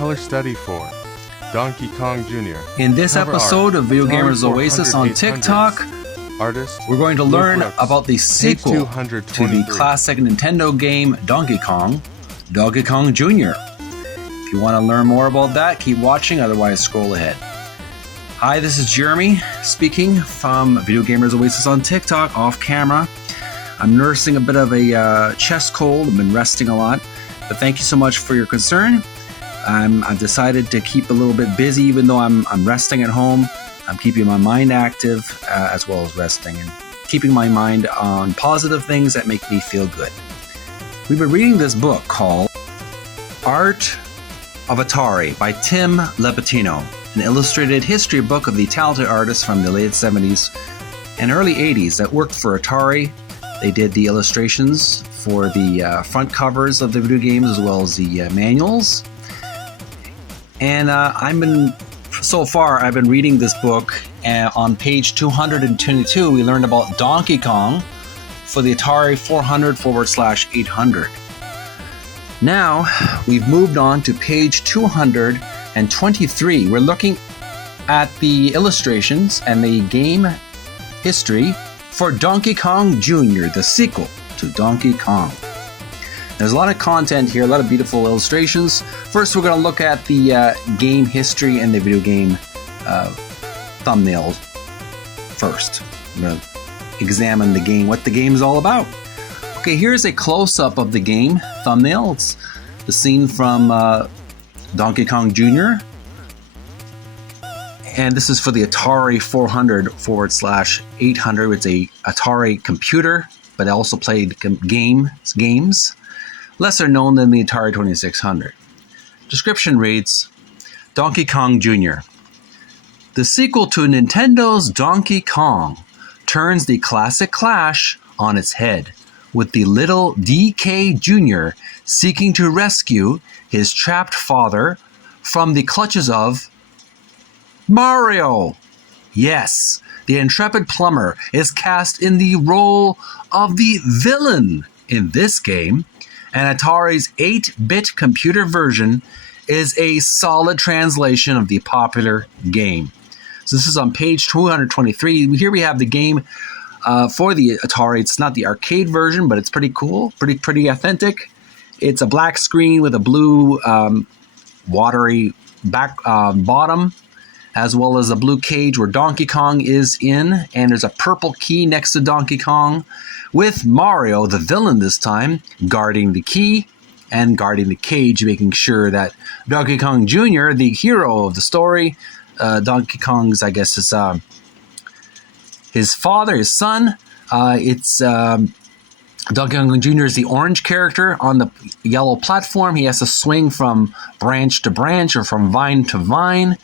color study for Donkey Kong Jr. In this episode of Video Gamers Oasis on TikTok, we're going to learn about the sequel to the classic Nintendo game Donkey Kong Jr. If you want to learn more about that, keep watching, otherwise scroll ahead. Hi, this is Jeremy speaking from Video Gamers Oasis on TikTok, off camera. I'm nursing a bit of a chest cold. I've been resting a lot, but thank you so much for your concern. I've decided to keep a little bit busy, even though I'm resting at home. I'm keeping my mind active as well as resting and keeping my mind on positive things that make me feel good. We've been reading this book called Art of Atari by Tim Lapetino, an illustrated history book of the talented artists from the late 70s and early 80s that worked for Atari. They did the illustrations for the front covers of the video games as well as the manuals. And I've been reading this book, and on page 222 we learned about Donkey Kong for the Atari 400/800. Now we've moved on to page 223. We're looking at the illustrations and the game history for Donkey Kong Jr., the sequel to Donkey Kong. There's a lot of content here, a lot of beautiful illustrations. First, we're going to look at the game history and the video game thumbnails first. We're going to examine the game, what the game is all about. Okay, here's a close-up of the game thumbnail. It's the scene from Donkey Kong Jr. And this is for the Atari 400/800. It's a Atari computer, but it also played games. Lesser known than the Atari 2600. Description reads, Donkey Kong Jr. The sequel to Nintendo's Donkey Kong turns the classic Clash on its head, with the little DK Jr. seeking to rescue his trapped father from the clutches of Mario. Yes, the intrepid plumber is cast in the role of the villain in this game, and Atari's 8-bit computer version is a solid translation of the popular game. So this is on page 223. Here we have the game for the Atari. It's not the arcade version, but it's pretty cool, pretty authentic. It's a black screen with a blue watery bottom, as well as a blue cage where Donkey Kong is in, and there's a purple key next to Donkey Kong, with Mario, the villain this time, guarding the key and guarding the cage, making sure that Donkey Kong Jr., the hero of the story, Donkey Kong's, I guess, is his father, his son. Donkey Kong Jr. is the orange character on the yellow platform. He has to swing from branch to branch or from vine to vine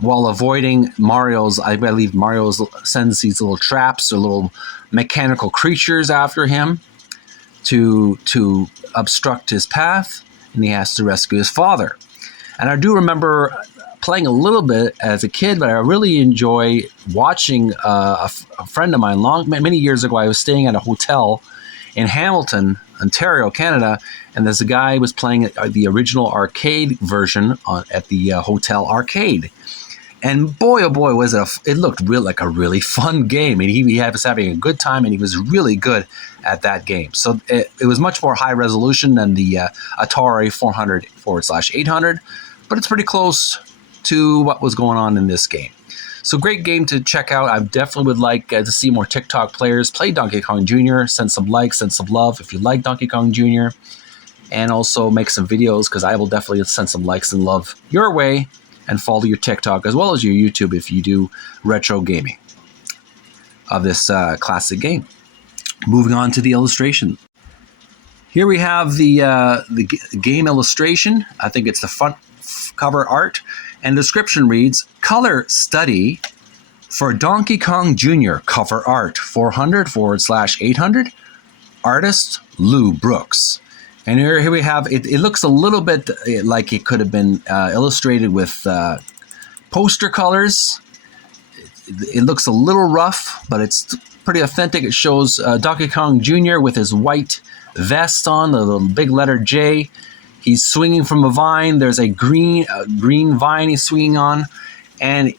while avoiding Mario's, I believe Mario sends these little traps or little mechanical creatures after him to obstruct his path, and he has to rescue his father. And I do remember playing a little bit as a kid, but I really enjoy watching a friend of mine many years ago. I was staying at a hotel in Hamilton, Ontario, Canada, and there's a guy who was playing the original arcade version at the hotel arcade. And boy, oh boy, it looked like a really fun game. And he was having a good time, and he was really good at that game. So it was much more high resolution than the Atari 400/800, but it's pretty close to what was going on in this game. So great game to check out. I definitely would like to see more TikTok players play Donkey Kong Jr. Send some likes, send some love if you like Donkey Kong Jr. And also make some videos, because I will definitely send some likes and love your way, and follow your TikTok as well as your YouTube if you do retro gaming of this classic game. Moving on to the illustration. Here we have the game illustration. I think it's the front cover art. And the description reads, Color Study for Donkey Kong Jr. Cover Art 400/800. Artist Lou Brooks. And here we have, it looks a little bit like it could have been illustrated with poster colors. It looks a little rough, but it's pretty authentic. It shows Donkey Kong Jr. with his white vest on, the little big letter J. He's swinging from a vine. There's a green vine he's swinging on, and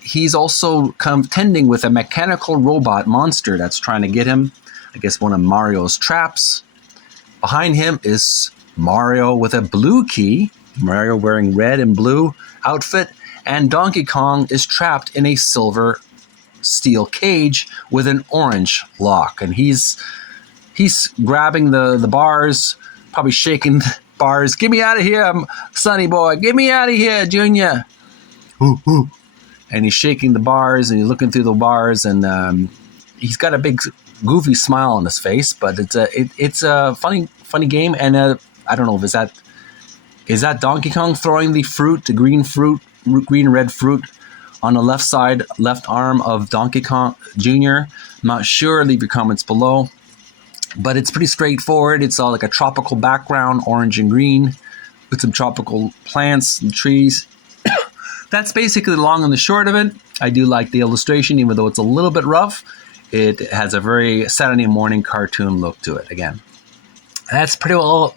he's also contending with a mechanical robot monster that's trying to get him. I guess one of Mario's traps. Behind him is Mario with a blue key. Mario wearing red and blue outfit, and Donkey Kong is trapped in a silver steel cage with an orange lock, and he's grabbing the bars, probably shaking the bars. Get me out of here, Sonny boy. Get me out of here, Junior. Ooh, ooh. And he's shaking the bars, and he's looking through the bars, and he's got a big goofy smile on his face. But it's a funny game, and I don't know if is that Donkey Kong throwing the fruit, the green and red fruit on the left arm of Donkey Kong Jr. I'm not sure. Leave your comments below. But it's pretty straightforward. It's all like a tropical background, orange and green, with some tropical plants and trees. That's basically the long and the short of it. I do like the illustration, even though it's a little bit rough. It has a very Saturday morning cartoon look to it. Again, that's pretty well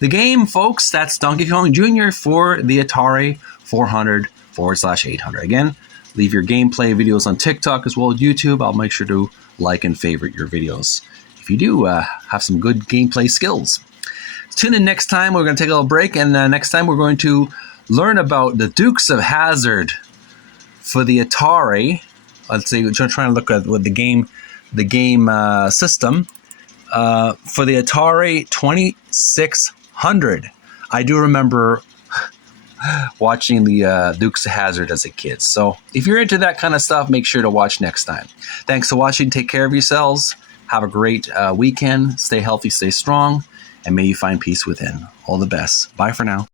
the game, folks. That's Donkey Kong Jr. for the Atari 400/800. Again, leave your gameplay videos on TikTok as well as YouTube. I'll make sure to like and favorite your videos if you do have some good gameplay skills. Tune in next time. We're going to take a little break, and next time we're going to learn about the Dukes of Hazzard for the Atari. Let's see, we're trying to look at what the game system for the Atari 2600. I do remember watching the Dukes of Hazzard as a kid. So if you're into that kind of stuff, make sure to watch next time. Thanks for watching. Take care of yourselves. Have a great weekend. Stay healthy, stay strong, and may you find peace within. All the best. Bye for now.